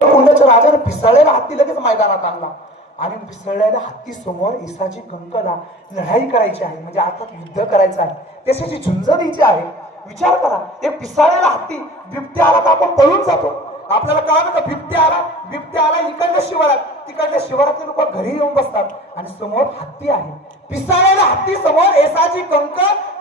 कुंडाच्या राजाने पिसळलेला हत्ती लगेच मैदानात आणला आणि पिसळलेल्या हत्ती समोर येसाची कंकला लढाई करायची आहे, म्हणजे अर्थात युद्ध करायचं आहे, त्याची झुंज द्यायची आहे. विचार करा, एक पिसाळलेला हत्ती बिबट्या आला तर आपण पळून जातो. आपल्याला कळलं का बिबट्या आला इकडल्या शिवारात, तिकडल्या शिवारातले लोक घरी येऊन बसतात आणि समोर हत्ती आहे. पिसाळलेल्या हत्ती समोर येसाची कंक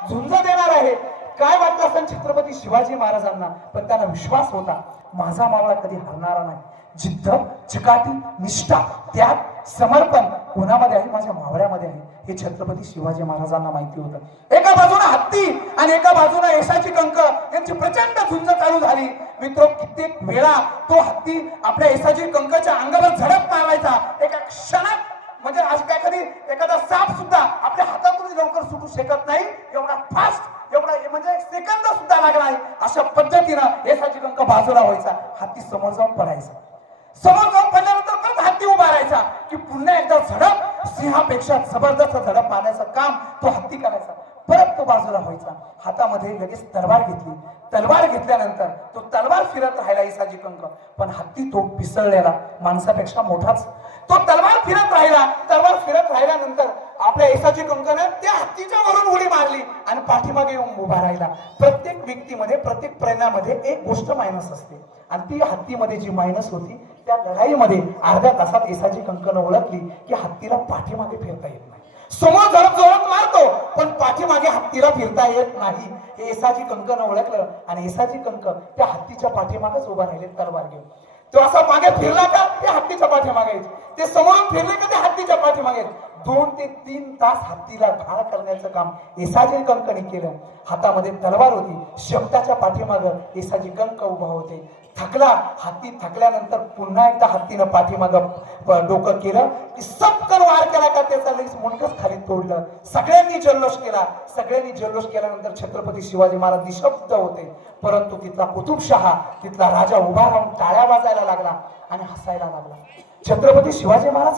झुंज देणार आहे. काय वाटलं असेल छत्रपती शिवाजी महाराजांना, पण त्यांना विश्वास होता माझा मावळा कधी हरणारा नाही. जिद्द, चिकाटी, निष्ठा, त्याग, समर्पण कोणामध्ये आहे? माझ्या मावळ्यामध्ये आहे, हे छत्रपती शिवाजी महाराजांना माहिती होतं. एका बाजूला हत्ती आणि एका बाजूला येसाची कंक यांची प्रचंड झुंज चालू झाली. मित्र, कित्येक वेळा तो हत्ती आपल्या येसाची कंकच्या अंगावर झडप मारायचा. एका क्षणात, म्हणजे आज काय कधी एखादा साप सुद्धा आपल्या हातातून लवकर सुटू शकत नाही, एवढा फास्ट, एवढा म्हणजे सेकंद सुद्धा लागला नाही. अशा पद्धतीनं येसाची कंक बाजूला व्हायचा, हत्ती समोर जाऊन पडायचा. समोर जाऊन पडल्यानंतर परत हत्ती उभा राहायचा की पुन्हा एकदा झडप, सिंहापेक्षा जबरदस्त झडप मारण्याचं काम तो हत्ती करायचा. परत तो बाजूला व्हायचा. हातामध्ये लगेच तलवार घेतली. तलवार घेतल्यानंतर तो तलवार फिरत राहिला येसाची कंक, पण हत्ती तो पिसळलेला माणसापेक्षा मोठाच. तो तलवार फिरत राहिला. तलवार फिरत राहिल्यानंतर आपल्या येसाची कंकने त्या हत्तीच्या वरून उडी मारली आणि पाठीमागे येऊन उभा राहिला. प्रत्येक व्यक्तीमध्ये, प्रत्येक प्रेरणामध्ये एक गोष्ट मायनस असते आणि ती हत्तीमध्ये जी मायनस होती, त्या लढाईमध्ये अर्ध्या तासात येसाची कंकने ओळखली की हत्तीला पाठीमागे फिरता येत नाही. समोर झडप जोरात मारतो पण पाठीमागे हत्तीला फिरता येत नाही, हे येसाची कंकने ओळखलं आणि येसाची कंक त्या हत्तीच्या पाठीमागेच उभा राहिले तलवार घेऊन. तो असा मागे फिरला का त्या हत्तीच्या पाठीमागे, ते समोरून फिरले का त्या हत्तीच्या पाठीमागे. 2 ते 3 तास हत्तीला घाण करण्याचं काम येसाची कंकने केलं. हातामध्ये तलवार होती, शेपटाच्या पाठीमागं येसाची कंक उभा होते. थकला हत्ती. थकल्यानंतर पुन्हा एकदा हत्तीनं पाठीमागं डोकं केलं की सबकन वार केला का त्याचा लगेच मुंडकच खाली तोडलं. सगळ्यांनी जल्लोष केला. सगळ्यांनी जल्लोष केल्यानंतर छत्रपती शिवाजी महाराज निशब्द होते, परंतु तिथला कुतुबशहा, तिथला राजा उभा राहून टाळ्या वाजायला लागला आणि हसायला लागला. छत्रपती शिवाजी महाराज